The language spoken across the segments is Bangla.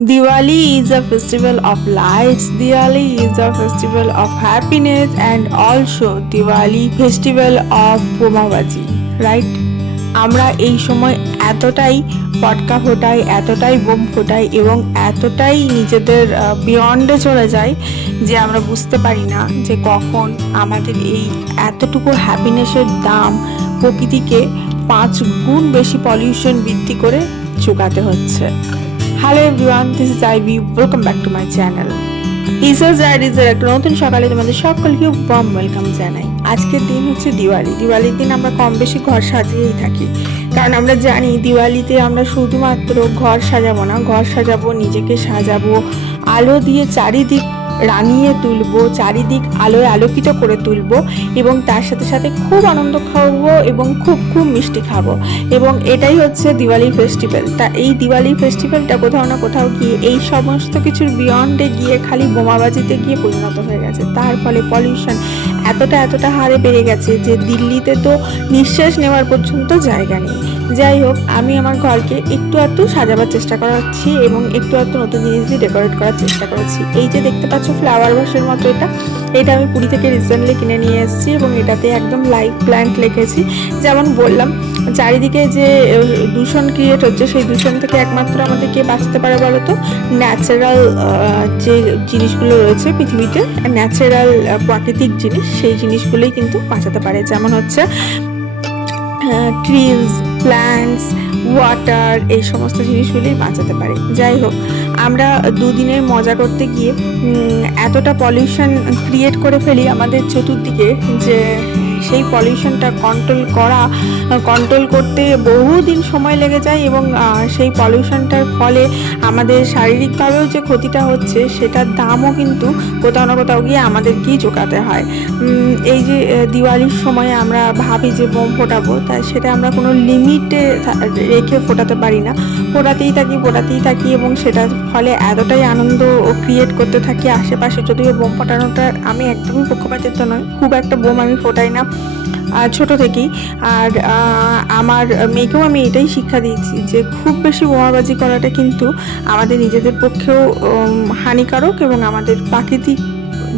Diwali is a festival of lights. Diwali is a festival of happiness, and also Diwali festival of বোমাবাজি রাইট আমরা এই সময় এতটাই পটকা ফোটাই, এতটাই বোম ফোটাই এবং এতটাই নিজেদের বিয়ন্ডে চলে যাই যে আমরা বুঝতে পারি না যে কখন আমাদের এই এতটুকু হ্যাপিনেসের দাম প্রকৃতিকে পাঁচ গুণ বেশি পলিউশন বৃদ্ধি করে চুকাতে হচ্ছে hello everyone this is Ivy welcome back to my channel ইসাস ডায়েরিজের একটা নতুন সকালে তোমাদের সকলকে ওয়ার্ম ওয়েলকাম জানাই। আজকের দিন হচ্ছে দিওয়ালি। দিওয়ালির দিন আমরা কম বেশি ঘর সাজিয়েই থাকি। কারণ আমরা জানি দিওয়ালিতে আমরা শুধুমাত্র ঘর সাজাবো না, ঘর সাজাবো, নিজেকে সাজাবো। আলো দিয়ে চারিদিক রাঙিয়ে তুলবো, চারিদিক আলোয় আলোকিত করে তুলবো এবং তার সাথে সাথে খুব আনন্দ খাব এবং খুব খুব মিষ্টি খাব। এবং এটাই হচ্ছে দিওয়ালি ফেস্টিভ্যাল তা এই দিওয়ালি ফেস্টিভ্যালটা কোথাও না কোথাও গিয়ে, এই সমস্ত কিছুর বিয়ন্ডে গিয়ে খালি বোমাবাজিতে গিয়ে পরিণত হয়ে গেছে। তার ফলে পলিউশন এতটা এতটা হারে বেড়ে গেছে যে দিল্লিতে তো নিঃশ্বাস নেওয়ার পর্যন্ত জায়গা নেই। যাই হোক, আমি আমার ঘরকে একটু একটু সাজাবার চেষ্টা করাচ্ছি এবং একটু একটু নতুন জিনিস দিয়ে ডেকোরেট করার চেষ্টা করেছি। এই যে দেখতে পাচ্ছ ফ্লাওয়ার ভাসের মতো এটা এটা আমি পুরী থেকে রিসেন্টলি কিনে নিয়ে এসেছি এবং এটাতে একদম লাইভ প্ল্যান্ট লিখেছি। যেমন বললাম, চারিদিকে যে দূষণ ক্রিয়েট হচ্ছে, সেই দূষণ থেকে একমাত্র আমাদের কে বাঁচতে পারে বলো তো ন্যাচারাল যে জিনিসগুলো রয়েছে পৃথিবীতে ন্যাচারাল প্রাকৃতিক জিনিস, সেই জিনিসগুলোই কিন্তু বাঁচাতে পারে। যেমন হচ্ছে ট্রিজ প্ল্যান্টস ওয়াটার এই সমস্ত জিনিসগুলি বাঁচাতে পারে। যাই হোক, আমরা দুদিনের মজা করতে গিয়ে এতটা পলিউশন ক্রিয়েট করে ফেলি আমাদের চতুর্দিকে যে সেই পলিউশনটা কন্ট্রোল করা কন্ট্রোল করতে বহুদিন সময় লেগে যায় এবং সেই পলিউশনটার ফলে আমাদের শারীরিকভাবেও যে ক্ষতিটা হচ্ছে সেটার দামও কিন্তু কোথাও না কোথাও গিয়ে আমাদেরকেই চোকাতে হয়। এই যে দিওয়ালির সময় আমরা ভাবি যে বোম ফোটাবো, তাই সেটা আমরা কোনো লিমিটে রেখে ফোটাতে পারি না। ফোটাতেই থাকি ফোটাতেই থাকি এবং সেটার ফলে এতটাই আনন্দ ক্রিয়েট করতে থাকি আশেপাশে। যদিও বোম ফোটানোটা আমি একদমই পক্ষপাতিত্ব নয় খুব একটা বোম আমি ফোটাই না। ছোট থেকেই। আর আমার মেয়েকেও আমি এটাই শিক্ষা দিয়েছি যে খুব বেশি বোমাবাজি করাটা কিন্তু আমাদের নিজেদের পক্ষেও হানিকারক এবং আমাদের প্রাকৃতিক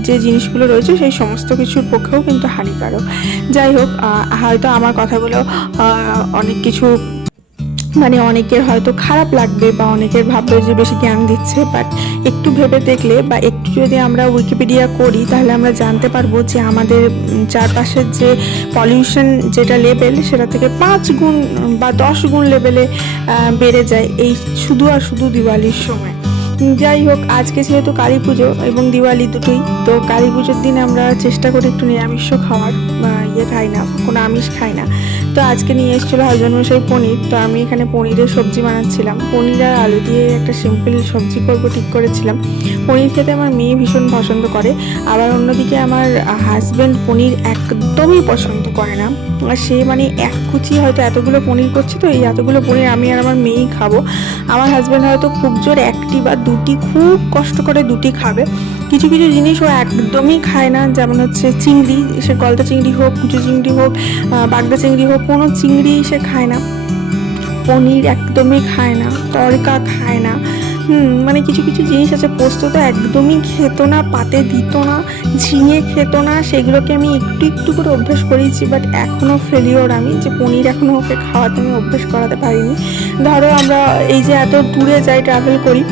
যে জিনিসগুলো রয়েছে সেই সমস্ত কিছুর পক্ষেও কিন্তু হানিকারক। যাই হোক হয়তো আমার কথাগুলো অনেক কিছু মানে অনেকের হয়তো খারাপ লাগবে বা অনেকের ভাববে যে বেশি জ্ঞান দিচ্ছে বাট একটু ভেবে দেখলে বা একটু যদি আমরা উইকিপিডিয়া করি, তাহলে আমরা জানতে পারব যে আমাদের চারপাশের যে পলিউশন যেটা লেভেল সেটা থেকে পাঁচ গুণ বা দশ গুণ লেভেলে বেড়ে যায় এই শুধু আর শুধু দিওয়ালির সময়। যাই হোক, আজকে যেহেতু কালী পুজো এবং দিওয়ালি দুটোই, তো কালী পুজোর দিন আমরা চেষ্টা করি একটু নিরামিষ খাওয়ার ইয়ে খাই না, কোনো আমিষ খাই না। তো আজকে নিয়ে এসেছিল হাজব্যান্ড মশাই পনির। তো আমি এখানে পনিরের সবজি বানাচ্ছিলাম। পনির আর আলু দিয়ে একটা সিম্পল সবজি করব ঠিক করেছিলাম। পনির খেতে আমার মেয়ে ভীষণ পছন্দ করে। আবার অন্যদিকে আমার হাজব্যান্ড পনির একদমই পছন্দ করে না। আর সে মানে এক কুচি হয়তো এতগুলো পনির করছে তো, এই এতগুলো পনির আমি আর আমার মেয়েই খাব। আমার হাজব্যান্ড হয়তো খুব জোর একটি বা দুটি, খুব কষ্ট করে দুটি খাবে। কিছু কিছু জিনিস ও একদমই খায় না, যেমন হচ্ছে চিংড়ি, সে গলদা চিংড়ি হোক, কুচু চিংড়ি হোক বাগদা চিংড়ি হোক, কোনো চিংড়ি সে খায় না। পনির একদমই খায় না, তরকা খায় না। মানে কিছু কিছু জিনিস আছে, পোস্ত তো একদমই খেত না, পাতে দিত না, ঝিঙে খেত না, সেগুলোকে আমি একটু একটু করে অভ্যেস করিয়েছি বাট এখনও ফেলিওর আমি, যে পনির এখনও ওকে খাওয়াতে আমি অভ্যেস করাতে পারিনি। ধরো আমরা এই যে এত দূরে যাই ট্রাভেল করি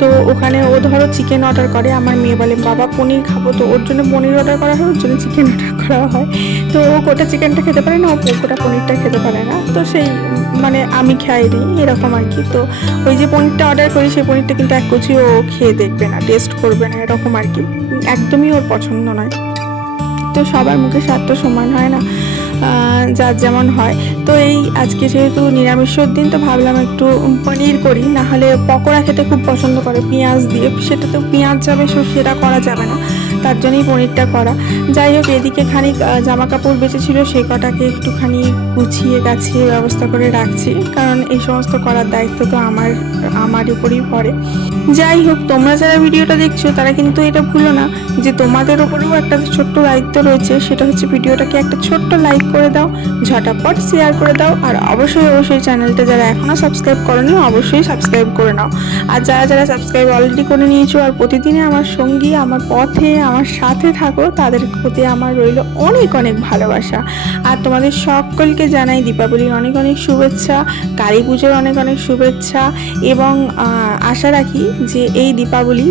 তো ওখানে ও ধরো চিকেন অর্ডার করে, আমার মেয়ে বলে, বাবা, পনির খাব তো। ওর জন্য পনির অর্ডার করা হয়, ওর জন্য চিকেন অর্ডার করা হয়। তো ও গোটা চিকেনটা খেতে পারে না, ও গোটা পনিরটা খেতে পারে না। তো সেই মানে আমি খাই নি, এরকম আর কি। তো ওই যে পনিরটা অর্ডার করি, সেই পনিরটা কিন্তু এক কুচি ও খেয়ে দেখবে না টেস্ট করবে না, এরকম আর কি। একদমই ওর পছন্দ নয়। তো সবার মুখে স্বাদ তো সমান হয় না। যার যেমন হয়। তো এই আজকে যেহেতু নিরামিষের দিন, তো ভাবলাম একটু পনির করি। না হলে পকোড়া খেতে খুব পছন্দ করে, পেঁয়াজ দিয়ে। সেটা তো পেঁয়াজ যাবে, সো সেটা করা যাবে না। তার জন্যই পনিরটা করা। যাই হোক, এদিকে খানিক জামা কাপড় বেঁচেছিল সেই কটাকে একটুখানি গুছিয়ে গাছিয়ে ব্যবস্থা করে রাখছি। কারণ এই সমস্ত করার দায়িত্ব তো আমার আমার উপরই পড়ে। যাই হোক, তোমরা যারা ভিডিওটা দেখছ, তারা কিন্তু এটা ভুলো না যে তোমাদের ওপরেও একটা ছোট্ট দায়িত্ব রয়েছে। সেটা হচ্ছে ভিডিওটাকে একটা ছোট্ট লাইক করে দাও, ঝটাপট শেয়ার করে দাও আর অবশ্যই অবশ্যই চ্যানেলটা যারা এখনও সাবস্ক্রাইব করনি, অবশ্যই সাবস্ক্রাইব করে নাও। আর যারা যারা সাবস্ক্রাইব অলরেডি করে নিয়েছো আর প্রতিদিনে আমার সঙ্গী, আমার পথে, আমার সাথে থাকো, তাদের প্রতি আমার রইল অনেক অনেক ভালোবাসা। আর তোমাদের সকলকে জানাই দীপাবলির অনেক অনেক শুভেচ্ছা, কালী পুজোর অনেক অনেক শুভেচ্ছা এবং আশা রাখি যে এই দীপাবলি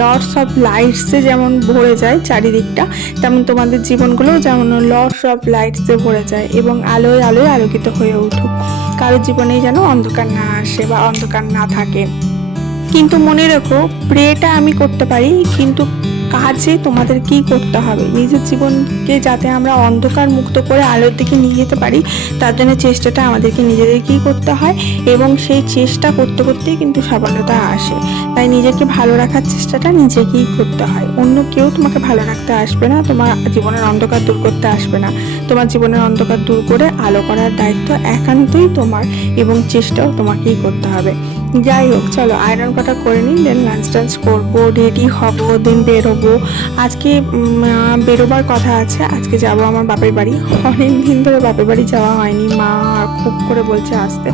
লর্ডস অফ লাইটসে যেমন ভরে যায় চারিদিকটা, তেমন তোমাদের জীবনগুলোও যেমন লর্ডস অফ লাইটসে ভরে যায় এবং আলোয় আলোয় আলোকিত হয়ে উঠুক। কারোর জীবনেই যেন অন্ধকার না আসে বা অন্ধকার না থাকে। কিন্তু মনে রেখো, প্রেটা আমি করতে পারি, কিন্তু কাজে তোমাদের কি করতে হবে? নিজের জীবনকে যাতে আমরা অন্ধকার মুক্ত করে আলোর দিকে নিয়ে যেতে পারি, তার জন্য চেষ্টাটা আমাদেরকে নিজেদেরকেই করতে হয় এবং সেই চেষ্টা করতে করতেই কিন্তু সফলতা আসে। তাই নিজেকে ভালো রাখার চেষ্টাটা নিজেকেই করতে হয়। অন্য কেউ তোমাকে ভালো রাখতে আসবে না, তোমার জীবনের অন্ধকার দূর করতে আসবে না। তোমার জীবনের অন্ধকার দূর করে আলো করার দায়িত্ব একান্তই তোমার এবং চেষ্টাও তোমাকেই করতে হবে। যাই হোক, চলো আয়রন কটা করে নিই দেন লাঞ্চ টাঞ্চ করব রেডি হব দেন বেরোবো। আজকে বেরোবার কথা আছে। আজকে যাব আমার বাপের বাড়ি। অনেক দিন ধরে বাপের বাড়ি যাওয়া হয়নি। মা খুব করে বলছে আসতে।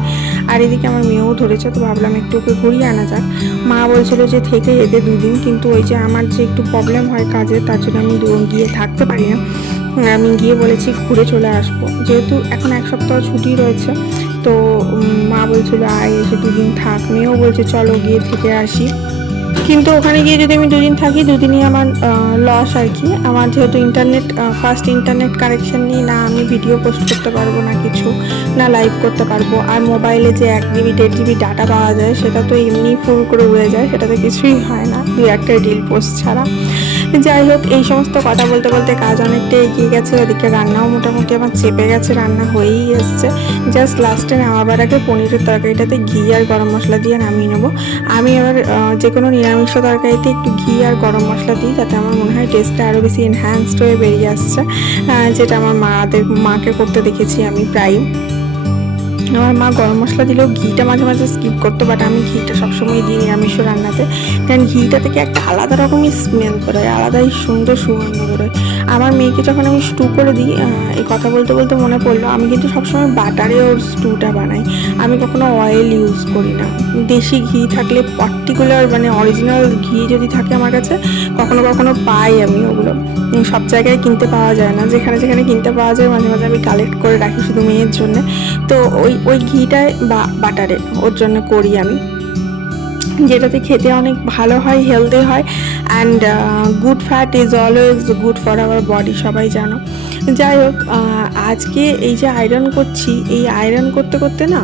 আর এদিকে আমার মেয়েও ধরেছে, তো ভাবলাম একটু ওকে ঘুরিয়ে আনা যাক। মা বলছিল যে থেকে যেতে দুদিন, কিন্তু ওই যে আমার যে একটু প্রবলেম হয় কাজে, তার জন্য আমি গিয়ে থাকতে পারি না। আমি গিয়ে বলেছি ঘুরে চলে আসব। যেহেতু এখন এক সপ্তাহ ছুটি রয়েছে, তো মা বলছিল, আয়, এসে দুদিন থাক। মেয়েও বলছে, চলো গিয়ে থেকে আসি। কিন্তু ওখানে গিয়ে যদি আমি দুদিন থাকি, দুদিনই আমার লস আর কি। আমার যেহেতু ইন্টারনেট ফার্স্ট ইন্টারনেট কানেকশন নিয়ে না আমি ভিডিও পোস্ট করতে পারব না কিছু, না লাইভ করতে পারব। আর মোবাইলে যে এক জিবি দেড় জিবি ডাটা পাওয়া যায়, সেটা তো এমনি ফুল করে উড়ে যায়, সেটাতে কিছুই হয় না। দু একটা রিল পোস্ট ছাড়া। যাই হোক এই সমস্ত কথা বলতে বলতে কাজ অনেকটা এগিয়ে গেছে। ওদিকে রান্নাও মোটামুটি আমার চেপে গেছে, রান্না হয়েই এসছে। জাস্ট লাস্টে নামাবার আগে পনিরের তরকারিটাতে ঘি আর গরম মশলা দিয়ে নামিয়ে নেব। আমি এবার যে কোনো নিরামিষ তরকারিতে একটু ঘি আর গরম মশলা দিই তাতে আমার মনে হয় টেস্টটা আরও বেশি এনহ্যান্সড হয়ে বেরিয়ে আসছে যেটা আমার মাদের, মাকে করতে দেখেছি আমি প্রায় আমার মা গরম মশলা দিলেও ঘিটা মাঝে মাঝে স্কিপ করতো বাট আমি ঘিটা সবসময় দিই নিরামিষ রান্নাতে। কারণ ঘিটা থেকে একটা আলাদা রকমই স্মেল বেরোয় আলাদাই সুন্দর সুগন্ধ বেরোয়। আমার মেয়েকে যখন আমি স্টু করে দিই এই কথা বলতে বলতে মনে পড়ল, আমি কিন্তু সবসময় বাটারে ওর স্টুটা বানাই। আমি কখনো অয়েল ইউজ করি না। দেশি ঘি থাকলে পার্টিকুলার মানে অরিজিনাল ঘি যদি থাকে আমার কাছে কখনো কখনো পাই আমি ওগুলো। সব জায়গায় কিনতে পাওয়া যায় না। যেখানে যেখানে কিনতে পাওয়া যায়, মাঝে মাঝে আমি কালেক্ট করে রাখি শুধু মেয়ের জন্য। তো ওই ওই ঘিটায় বা বাটারে ওর জন্য করি আমি। যেটাতে খেতে অনেক ভালো হয় হেলদি হয় and good fat is always good for our body সবাই জানো। যাই হোক আজকে এই যে আয়রন করছি, এই আয়রন করতে করতে না,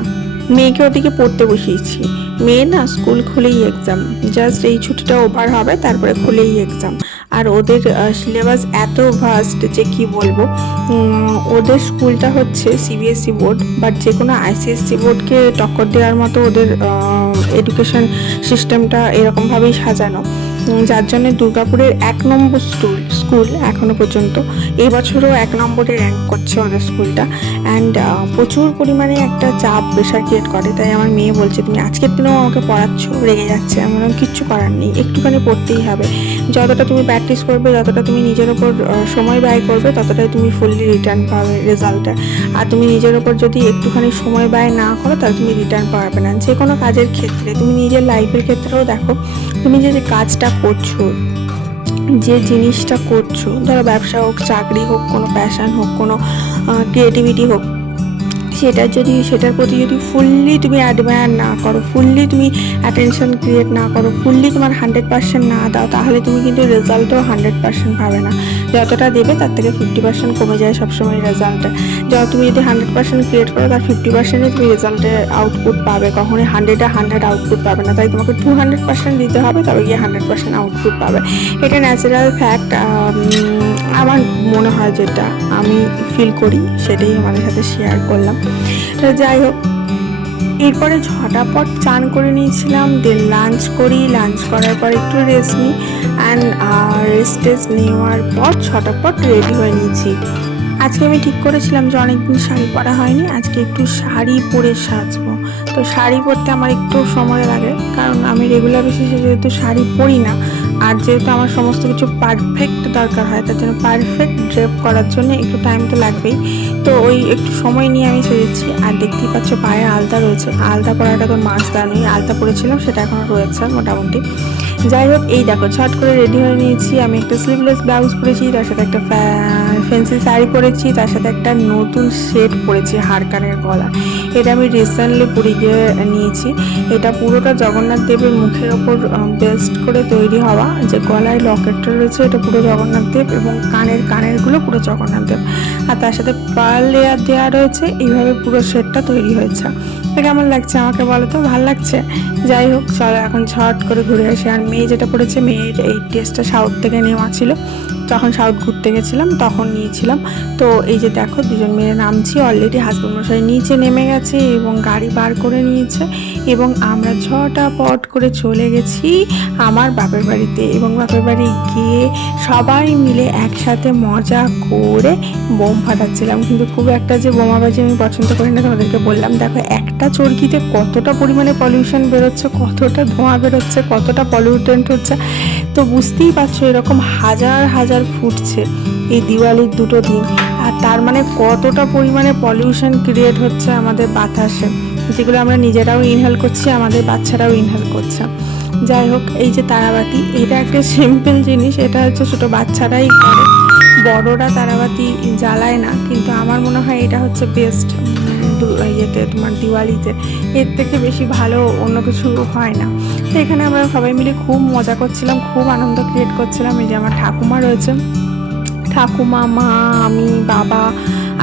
মেয়েকে ওদিকে পড়তে বসিয়েছি। মেয়ে না স্কুল খুলেই এক্সাম জাস্ট এই ছুটিটা ওভার হবে, তারপরে খুলেই এক্সাম আর ওদের সিলেবাস এত ভাস্ট যে কি বলব? ওদের স্কুলটা হচ্ছে সিবিএসসি বোর্ড বাট যে কোনো আইসিএসসি বোর্ডকে টক্কর দেওয়ার মতো ওদের এডুকেশন সিস্টেমটা এরকমভাবেই সাজানো। যার জন্য দুর্গাপুরের এক নম্বর স্কুল স্কুল এখনও পর্যন্ত। এবছরও এক নম্বরে র্যাঙ্ক করছে ওদের স্কুলটা। অ্যান্ড প্রচুর পরিমাণে একটা চাপ প্রেশার ক্রিয়েট করে। তাই আমার মেয়ে বলছে, তুমি আজকের দিনেও আমাকে পড়াচ্ছ, রেগে যাচ্ছে। আমার কিচ্ছু করার নেই। একটুখানি পড়তেই হবে। যতটা তুমি প্র্যাকটিস করবে, যতটা তুমি নিজের ওপর সময় ব্যয় করবে, ততটাই তুমি ফুললি রিটার্ন পাবে রেজাল্টটা আর তুমি নিজের ওপর যদি একটুখানি সময় ব্যয় না করো, তাহলে তুমি রিটার্ন পাবে না। যে কোনো কাজের ক্ষেত্রে, তুমি নিজের লাইফের ক্ষেত্রেও দেখো, তুমি যে কাজটা করছ, যে জিনিসটা করছ, ধরো ব্যবসা হোক, চাকরি হোক, কোনো প্যাশান হোক, কোনো ক্রিয়েটিভিটি হোক সেটা যদি, সেটার প্রতি যদি ফুললি তুমি অ্যাডমায়ার না করো ফুললি তুমি অ্যাটেনশন ক্রিয়েট না করো ফুললি তোমার হান্ড্রেড পার্সেন্ট না দাও, তাহলে তুমি কিন্তু রেজাল্টও হান্ড্রেড পার্সেন্ট পাবে না। যতটা দেবে তার থেকে ফিফটি পার্সেন্ট কমে যায় সবসময় রেজাল্টে যত তুমি যদি হান্ড্রেড পার্সেন্ট ক্রিয়েট করো, তার ফিফটি পার্সেন্টে তুমি রেজাল্টে আউটপুট পাবে। কখনোই হান্ড্রেডে হান্ড্রেড আউটপুট পাবে না। তাই তোমাকে টু হান্ড্রেড পার্সেন্ট দিতে হবে, তবে গিয়ে হান্ড্রেড পার্সেন্ট আউটপুট পাবে। এটা ন্যাচারাল ফ্যাক্ট আমার মনে হয় যেটা আমি ফিল করি, সেটাই আমাদের সাথে শেয়ার করলাম। যাই হোক, এরপরে ঝটাপট চান করে নিয়েছিলাম দেন লাঞ্চ করি। লাঞ্চ করার পর একটু রেস্ট নিই অ্যান্ড রেস্ট টেস্ট নেওয়ার পর ঝটাপট রেডি হয়ে নিয়েছি। আজকে আমি ঠিক করেছিলাম যে অনেকদিন শাড়ি পরা হয়নি, আজকে একটু শাড়ি পরে সাজবো। তো শাড়ি পরতে আমার একটু সময় লাগে, কারণ আমি রেগুলার বেসিসে যেহেতু শাড়ি পরি না আর যেহেতু আমার সমস্ত কিছু পারফেক্ট দরকার হয়, তার জন্য পারফেক্ট ড্রেপ করার জন্য একটু টাইম তো লাগবেই। তো ওই একটু সময় নিয়ে আমি সেজেছি, আর দেখতেই পাচ্ছ পায়ে আলতা রয়েছে। আলতা পরাটা তো মাছ দানুই আলতা পরেছিলাম, সেটা এখনও রয়েছে মোটামুটি। যাই হোক, এই দেখো ছট করে রেডি হয়ে নিয়েছি। আমি একটা স্লিভলেস ব্লাউজ পরেছি, তার সাথে একটা ফ্যান্সি শাড়ি পরেছি, তার সাথে একটা নতুন সেট পরেছি, হারকানের গলা। এটা আমি রিসেন্টলি পুরী গিয়ে নিয়েছি। এটা পুরোটা জগন্নাথ দেবের মুখের ওপর বেস্ট করে তৈরি হওয়া। যে গলায় লকেটটা রয়েছে, এটা পুরো জগন্নাথ দেব এবং কানের কানেরগুলো পুরো জগন্নাথ দেব। আর তার সাথে পার লেয়ার দেওয়া রয়েছে, এইভাবে পুরো সেটটা তৈরি হয়েছে। তো কেমন লাগছে আমাকে বলো তো? ভালো লাগছে? যাই হোক, চলো এখন ছট করে ঘুরে আসি। আর মেয়ে যেটা পড়েছে, মেয়ের এই ড্রেসটা সাউথ থেকে নেওয়া ছিল। যখন সাউথ ঘুরতে গেছিলাম, তখন নিয়েছিলাম। তো এই যে দেখো, দুজন মেয়ে নামছি অলরেডি হাজব্যান্ড মশাই নিচে নেমে গেছে এবং গাড়ি বার করে নিয়েছে এবং আমরা ছটা পট করে চলে গেছি আমার বাপের বাড়িতে এবং বাপের বাড়ি গিয়ে সবাই মিলে একসাথে মজা করে বোম ফাটাচ্ছিলাম। কিন্তু খুব একটা যে বোমাবাজি আমি পছন্দ করি না, তোমাদেরকে বললাম, দেখো একটা চরকিতে কতটা পরিমাণে পলিউশন বেরোচ্ছে, কতটা ধোঁয়া বেরোচ্ছে, কতটা পলিউটেন্ট হচ্ছে তো বুঝতেই পারছ এরকম হাজার হাজার ফুটছে এই দিওয়ালির দুটো দিন। আর তার মানে কতটা পরিমাণে পলিউশন ক্রিয়েট হচ্ছে আমাদের বাতাসে, যেগুলো আমরা নিজেরাও ইনহেল করছি, আমাদের বাচ্চারাও ইনহেল করছে। যাই হোক, এই যে তারাবাতি, এটা একটা সিম্পল জিনিস, এটা হচ্ছে ছোটো বাচ্চারাই করে, বড়রা তারাবাতি জ্বালায় না, কিন্তু আমার মনে হয় এটা হচ্ছে বেস্ট ইয়েতে তোমার দিওয়ালিতে। এর থেকে বেশি ভালো অন্য কিছু হয় না। তো এখানে আমরা সবাই মিলে খুব মজা করছিলাম, খুব আনন্দ ক্রিয়েট করছিলাম। এই যে আমার ঠাকুমা রয়েছে। ঠাকুমা, মা, আমি, বাবা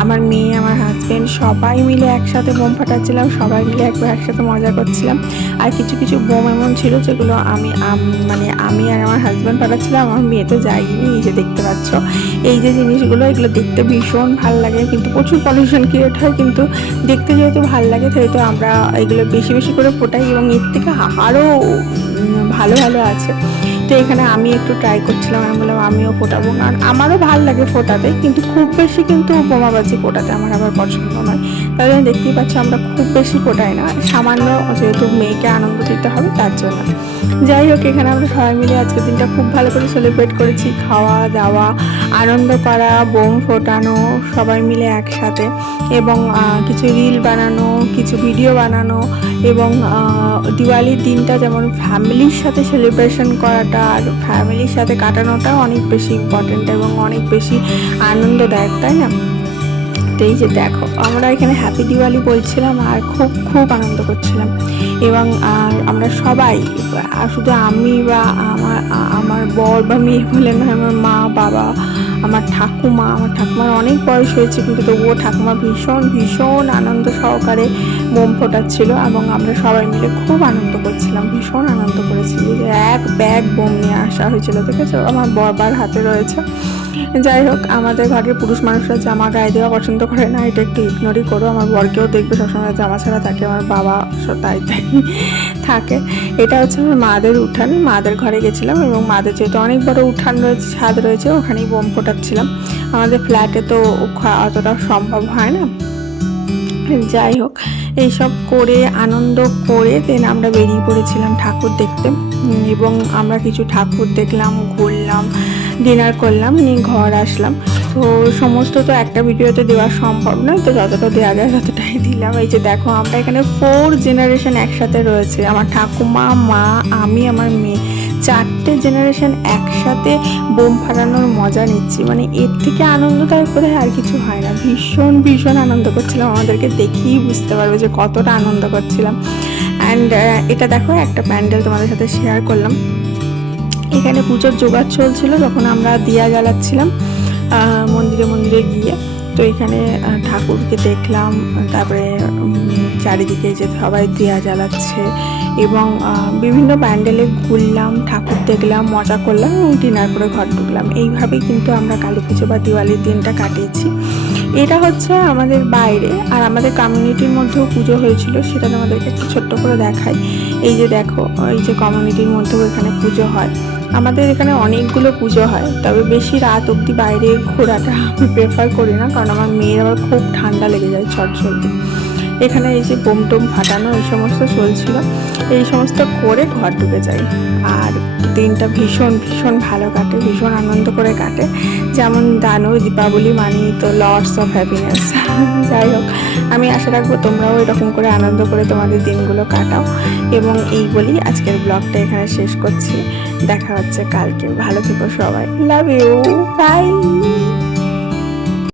আমার মেয়ে, আমার হাজব্যান্ড সবাই মিলে একসাথে বোম ফাটাচ্ছিলাম, সবাই মিলে একবার একসাথে মজা করছিলাম। আর কিছু কিছু বোম এমন ছিল যেগুলো আমি মানে আমি আর আমার হাজব্যান্ড ফাটাচ্ছিলাম, আমার মেয়ে তো যায়নি, এই যে দেখতে পাচ্ছ। এই যে জিনিসগুলো, এগুলো দেখতে ভীষণ ভালো লাগে, কিন্তু প্রচুর পলিউশন ক্রিয়েট হয়, কিন্তু দেখতে যেহেতু ভালো লাগে সেহেতু আমরা এগুলো বেশি বেশি করে ফোটাই এবং এর থেকে আরও ভালো ভালো আছে। তো এখানে আমি একটু ট্রাই করছিলাম, আমি বললাম আমিও ফোটাবো। কারণ আমারও ভালো লাগে ফোটাতে, কিন্তু খুব বেশি কিন্তু বোমাবাজি ফোটাতে আমার আবার পছন্দ নয়। তাই জন্য দেখতেই পাচ্ছি আমরা খুব বেশি ফোটাই না, সামান্য যেহেতু মেয়েকে আনন্দ দিতে হবে, তার জন্য। যাই হোক, এখানে আমরা সবাই মিলে আজকের দিনটা খুব ভালো করে সেলিব্রেট করেছি। খাওয়া, দাওয়া, আনন্দ করা, বোম ফোটানো, সবাই মিলে একসাথে এবং কিছু রিল বানানো, কিছু ভিডিও বানানো এবং দিওয়ালির দিনটা যেমন ফ্যামিলির সাথে সেলিব্রেশন করাটা আর ফ্যামিলির সাথে কাটানোটা অনেক বেশি ইম্পর্টেন্ট এবং অনেক বেশি আনন্দদায়ক, তাই না? এই যে দেখো, আমরা এখানে হ্যাপি দিওয়ালি বলছিলাম আর খুব খুব আনন্দ করছিলাম। এবং আমরা সবাই শুধু আমি বা আমার আমার বর বা মেয়ে বলে নয়, আমার মা, বাবা আমার ঠাকুমা, আমার ঠাকুমার অনেক বয়স হয়েছে, কিন্তু তবুও ঠাকুমা ভীষণ ভীষণ আনন্দ সহকারে বোম ফোটাচ্ছিল এবং আমরা সবাই মিলে খুব আনন্দ করছিলাম, ভীষণ আনন্দ করেছি। এক ব্যাগ বোম নিয়ে আসা হয়েছিল আছে আমার বরবার হাতে রয়েছে। যাই হোক, আমাদের ঘরের পুরুষ মানুষরা জামা গায়ে দেওয়া পছন্দ করে না, এটা একটু ইগনোরই করো। আমার বরকেও দেখবে সবসময় জামা ছাড়া থাকে, আমার বাবা তাই তাই থাকে। এটা হচ্ছে আমার মাদের উঠান। মাদের ঘরে গেছিলাম এবং মাদের যেহেতু অনেক বড় উঠান রয়েছে, ছাদ রয়েছে, ওখানেই বোম ফোটাচ্ছিলাম আমাদের ফ্ল্যাটে তো অতটা সম্ভব হয় না। যাই হোক, এইসব করে, আনন্দ করে দেন আমরা বেরিয়ে পড়েছিলাম ঠাকুর দেখতে। এবং আমরা কিছু ঠাকুর দেখলাম, ঘুরলাম ডিনার করলাম, নিয়ে ঘর আসলাম। তো সমস্ত তো একটা ভিডিওতে দেওয়া সম্ভব নয়, তো যতটা দেওয়া যায় ততটাই দিলাম। এই যে দেখো, আমরা এখানে ফোর জেনারেশন একসাথে রয়েছে। আমার ঠাকুমা, মা, আমি, আমার মেয়ে। চারটে জেনারেশন একসাথে বোম ফাটানোর মজা নিচ্ছি। মানে এর থেকে আনন্দদায়ক বোধ আর কিছু হয় না। ভীষণ ভীষণ আনন্দ করছিলাম। আমাদেরকে দেখেই বুঝতে পারবে যে কতটা আনন্দ করছিলাম। অ্যান্ড এটা দেখো, একটা প্যান্ডেল তোমাদের সাথে শেয়ার করলাম। এখানে পুজোর জোগাড় চলছিল যখন আমরা দিয়া জ্বালাচ্ছিলাম মন্দিরে মন্দিরে গিয়ে। তো এখানে ঠাকুরকে দেখলাম, তারপরে চারিদিকে যে সবাই দিয়া জ্বালাচ্ছে এবং বিভিন্ন প্যান্ডেলে ঘুরলাম, ঠাকুর দেখলাম, মজা করলাম এবং ডিনার করে ঘর ঢুকলাম। এইভাবেই কিন্তু আমরা কালী পুজো বা দিওয়ালির দিনটা কাটিয়েছি। এটা হচ্ছে আমাদের বাইরে আর আমাদের কমিউনিটির মধ্যেও পুজো হয়েছিল, সেটা তোমাদেরকে একটু ছোট্ট করে দেখাই। এই যে দেখো, এই যে কমিউনিটির মধ্যেও এখানে পুজো হয়। আমাদের এখানে অনেকগুলো পুজো হয়, তবে বেশি রাত অবধি বাইরে ঘোরাটা আমি প্রেফার করি না, কারণ আমার মেয়ের আবার খুব ঠান্ডা লেগে যায় চট এখানে এই যে বোম টোম ফাটানো এই সমস্ত চলছিল। এই সমস্ত করে ঘর ঢুকে যাই আর দিনটা ভীষণ ভীষণ ভালো কাটে, ভীষণ আনন্দ করে কাটে। যেমন জানো দীপাবলি মানি তো লর্ডস অফ হ্যাপিনেস যাই হোক, আমি আশা রাখব তোমরাও এরকম করে আনন্দ করে তোমাদের দিনগুলো কাটাও। এবং এই বলি আজকের ব্লগটা এখানে শেষ করছি। দেখা হচ্ছে কালকে। ভালো থেকো সবাই। Love you by